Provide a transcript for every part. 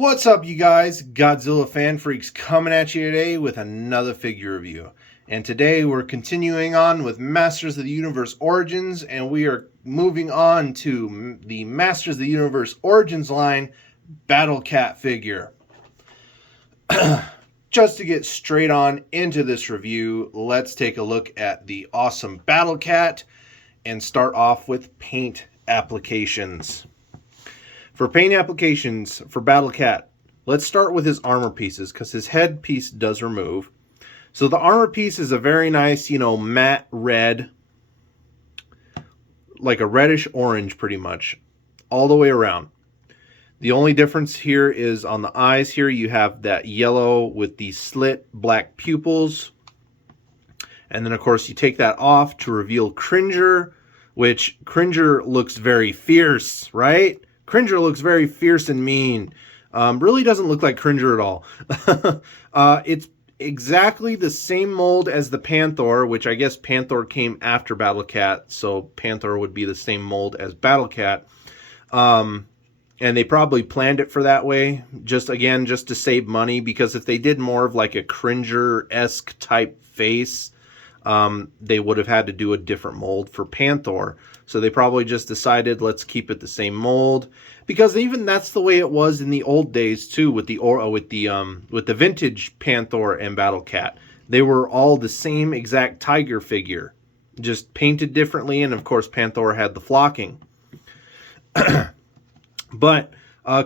What's up, you guys? Godzilla Fan Freaks coming at you today with another figure review. And today we're continuing on with Masters of the Universe Origins, and we are moving on to the Masters of the Universe Origins line Battle Cat figure. Just to get straight on into this review, let's take a look at the awesome Battle Cat and start off with paint applications. For paint applications for Battle Cat, let's start with his armor pieces because his head piece does remove. So the armor piece is a very nice, matte red, like a reddish orange pretty much, all the way around. The only difference here is on the eyes here, you have that yellow with the slit black pupils. And then, of course, you take that off to reveal Cringer, which Cringer looks very fierce, right? Cringer looks very fierce and mean. Really doesn't look like Cringer at all. It's exactly the same mold as the Panther, which I guess Panther came after Battle Cat, so Panther would be the same mold as Battle Cat. And they probably planned it for that way, just to save money, because if they did more of like a Cringer-esque type face, they would have had to do a different mold for Panther. So they probably just decided, let's keep it the same mold, because even that's the way it was in the old days too, with the vintage Panther and Battle Cat. They were all the same exact tiger figure, just painted differently, and of course Panther had the flocking. But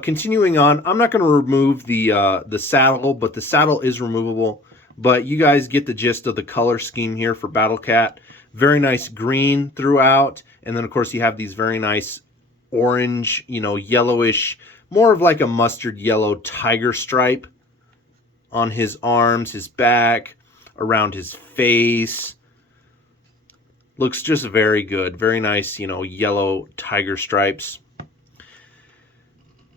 continuing on, I'm not going to remove the saddle, but the saddle is removable. But you guys get the gist of the color scheme here for Battle Cat. Very nice green throughout. And then, of course, you have these very nice orange, yellowish, more of like a mustard yellow tiger stripe on his arms, his back, around his face. Looks just very good. Very nice, yellow tiger stripes.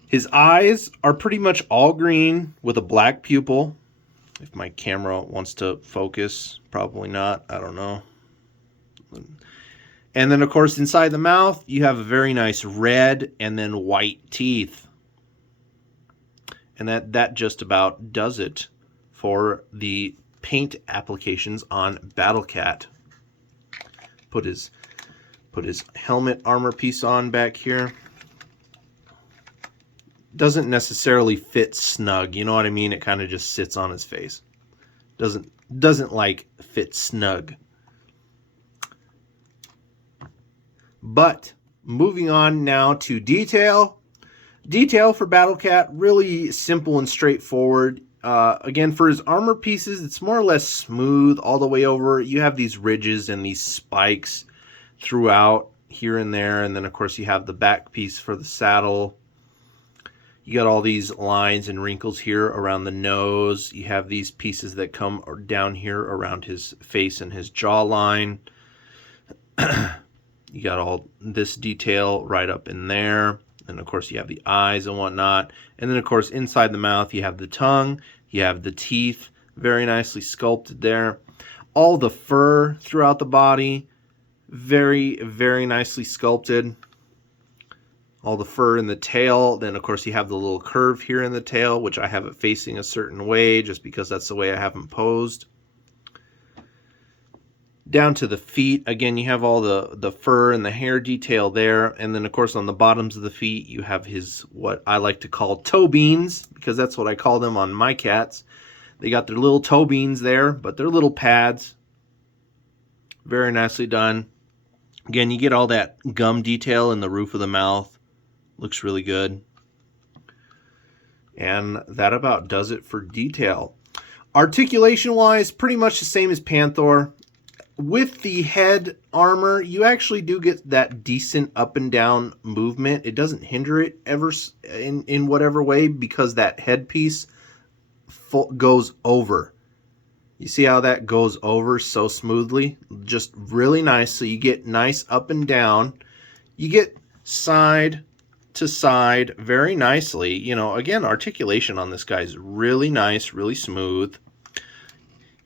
His eyes are pretty much all green with a black pupil. If my camera wants to focus, probably not. I don't know. And then, of course, inside the mouth, you have a very nice red and then white teeth. And that just about does it for the paint applications on Battle Cat. Put his helmet armor piece on back here. Doesn't necessarily fit snug, you know what I mean? It kind of just sits on his face. Doesn't like fit snug. But moving on now to detail. Detail for Battle Cat, really simple and straightforward. Again, for his armor pieces, it's more or less smooth all the way over. You have these ridges and these spikes throughout here and there. And then, of course, you have the back piece for the saddle. You got all these lines and wrinkles here around the nose. You have these pieces that come down here around his face and his jawline. You got all this detail right up in there. And, of course, you have the eyes and whatnot. And then, of course, inside the mouth, you have the tongue. You have the teeth, very nicely sculpted there. All the fur throughout the body, very, very nicely sculpted. All the fur in the tail. Then, of course, you have the little curve here in the tail, which I have it facing a certain way just because that's the way I have them posed. Down to the feet, again, you have all the fur and the hair detail there. And then, of course, on the bottoms of the feet, you have his, what I like to call toe beans, because that's what I call them on my cats. They got their little toe beans there, but they're little pads. Very nicely done. Again, you get all that gum detail in the roof of the mouth. Looks really good. And that about does it for detail. Articulation-wise, pretty much the same as Panther. With the head armor, you actually do get that decent up and down movement. It doesn't hinder it ever in whatever way because that headpiece goes over. You see how that goes over so smoothly? Just really nice. So you get nice up and down. You get side to side very nicely. Again, articulation on this guy is really nice, really smooth.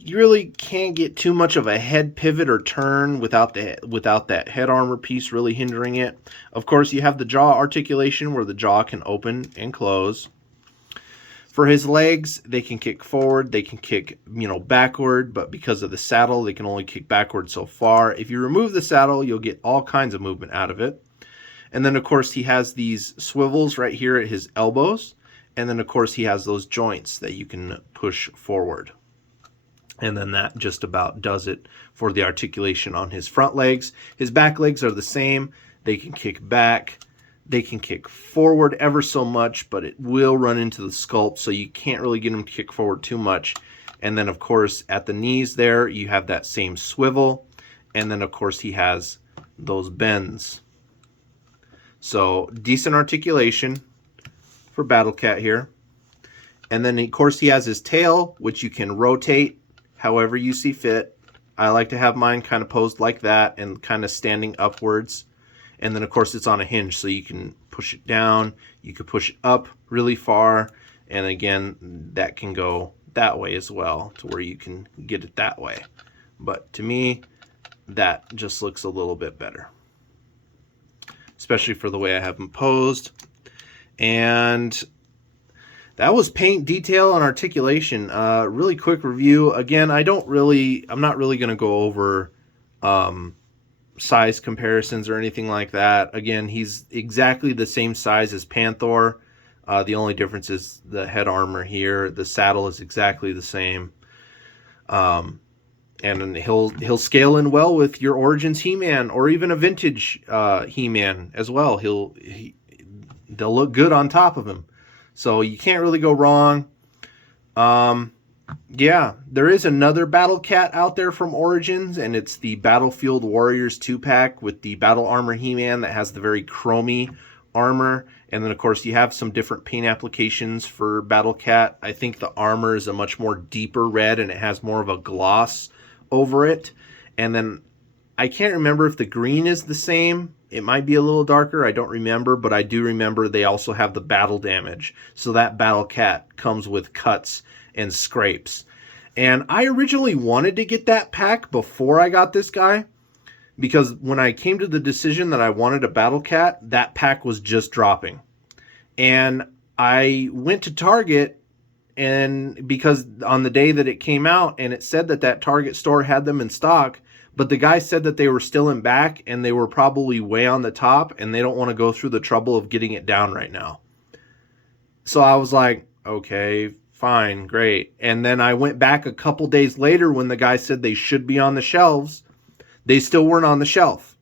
You really can't get too much of a head pivot or turn without that head armor piece really hindering it. Of course, you have the jaw articulation where the jaw can open and close. For his legs, they can kick forward, they can kick, backward, but because of the saddle, they can only kick backward so far. If you remove the saddle, you'll get all kinds of movement out of it. And then, of course, he has these swivels right here at his elbows. And then, of course, he has those joints that you can push forward. And then that just about does it for the articulation on his front legs. His back legs are the same. They can kick back. They can kick forward ever so much, but it will run into the sculpt, so you can't really get him to kick forward too much. And then, of course, at the knees there, you have that same swivel. And then, of course, he has those bends. So, decent articulation for Battle Cat here. And then, of course, he has his tail, which you can rotate however you see fit. I like to have mine kind of posed like that and kind of standing upwards. And then, of course, it's on a hinge, so you can push it down. You can push it up really far. And again, that can go that way as well, to where you can get it that way. But to me, that just looks a little bit better, especially for the way I have them posed. And that was paint, detail, and articulation. Really quick review. Again, I'm not really going to go over size comparisons or anything like that. Again, he's exactly the same size as Panther. The only difference is the head armor here. The saddle is exactly the same. And he'll scale in well with your Origins He-Man or even a vintage He-Man as well. They'll look good on top of him. So you can't really go wrong. Yeah, there is another Battle Cat out there from Origins, and it's the Battlefield Warriors 2-pack with the Battle Armor He-Man that has the very chromy armor. And then, of course, you have some different paint applications for Battle Cat. I think the armor is a much more deeper red, and it has more of a gloss over it. And then I can't remember if the green is the same. It might be a little darker. I don't remember, but I do remember they also have the battle damage. So that Battle Cat comes with cuts and scrapes. And I originally wanted to get that pack before I got this guy, because when I came to the decision that I wanted a Battle Cat, that pack was just dropping. And I went to Target, and because on the day that it came out, and it said that Target store had them in stock, but the guy said that they were still in back and they were probably way on the top and they don't want to go through the trouble of getting it down right now. So I was like, okay, fine, great. And then I went back a couple days later when the guy said they should be on the shelves. They still weren't on the shelf.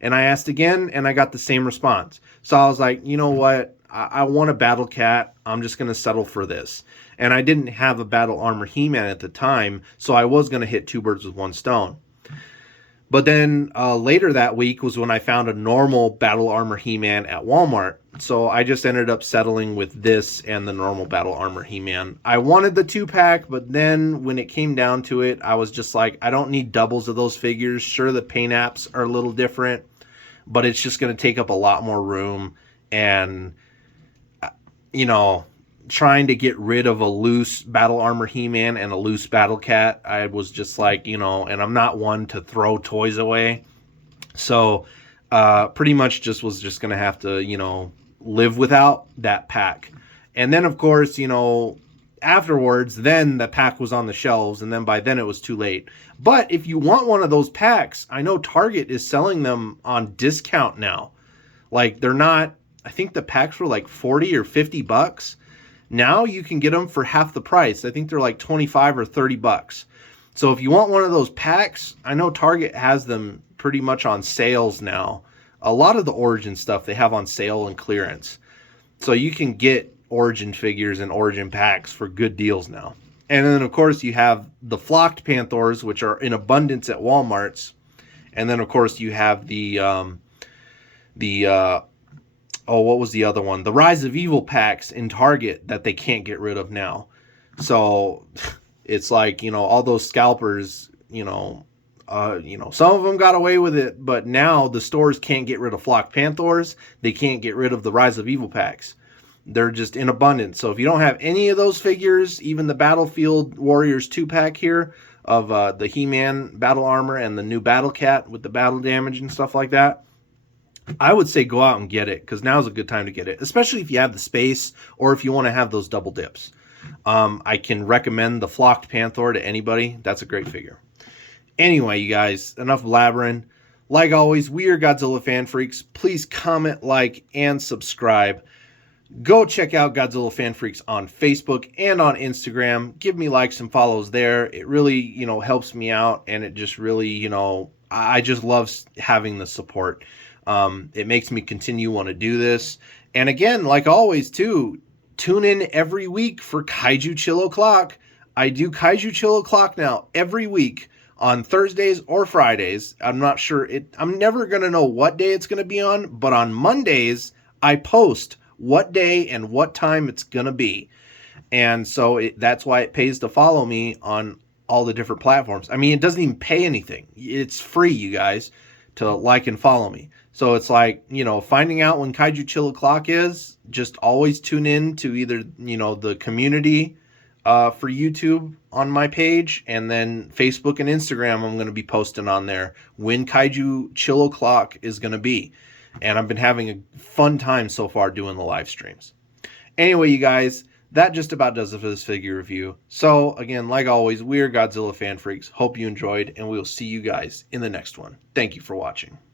And I asked again and I got the same response. So I was like, you know what? I want a Battle Cat. I'm just going to settle for this. And I didn't have a Battle Armor He-Man at the time, so I was going to hit two birds with one stone. But then later that week was when I found a normal Battle Armor He-Man at Walmart. So I just ended up settling with this and the normal Battle Armor He-Man. I wanted the 2-pack, but then when it came down to it, I was just like, I don't need doubles of those figures. Sure, the paint apps are a little different, but it's just going to take up a lot more room. And, trying to get rid of a loose Battle Armor He-Man and a loose Battle Cat, I was just like, and I'm not one to throw toys away. So pretty much was just going to have to, live without that pack. And then, of course, afterwards, then the pack was on the shelves, and then by then it was too late. But if you want one of those packs, I know Target is selling them on discount now. Like, they're not, I think the packs were like 40 or 50 bucks. Now you can get them for half the price. I think they're like 25 or 30 bucks. So if you want one of those packs, I know Target has them pretty much on sales now. A lot of the Origin stuff they have on sale and clearance. So you can get Origin figures and Origin packs for good deals now. And then, of course, you have the flocked Panthers, which are in abundance at Walmarts. And then, of course, you have what was the other one? The Rise of Evil packs in Target that they can't get rid of now. So it's like, all those scalpers, some of them got away with it, but now the stores can't get rid of Flocked Panthers. They can't get rid of the Rise of Evil packs. They're just in abundance. So if you don't have any of those figures, even the Battlefield Warriors 2-pack here of the He-Man Battle Armor and the new Battle Cat with the battle damage and stuff like that, I would say go out and get it, because now's a good time to get it, especially if you have the space or if you want to have those double dips. I can recommend the Flocked Panther to anybody. That's a great figure. Anyway, you guys, enough blabbering. Like always, we are Godzilla Fan Freaks. Please comment, like, and subscribe. Go check out Godzilla Fan Freaks on Facebook and on Instagram. Give me likes and follows there. It really, helps me out, and it just really, I just love having the support. It makes me continue want to do this. And again, like always, too, tune in every week for Kaiju Chill O'Clock. I do Kaiju Chill O'Clock now every week on Thursdays or Fridays. I'm not sure. I'm never going to know what day it's going to be on, but on Mondays, I post what day and what time it's going to be. And so that's why it pays to follow me on all the different platforms. I mean, it doesn't even pay anything. It's free, you guys, to like and follow me. So it's like, finding out when Kaiju Chill O'Clock is, just always tune in to either, the community for YouTube on my page, and then Facebook and Instagram I'm going to be posting on there when Kaiju Chill O'Clock is going to be. And I've been having a fun time so far doing the live streams. Anyway, you guys, that just about does it for this figure review. So, again, like always, we're Godzilla Fan Freaks. Hope you enjoyed, and we'll see you guys in the next one. Thank you for watching.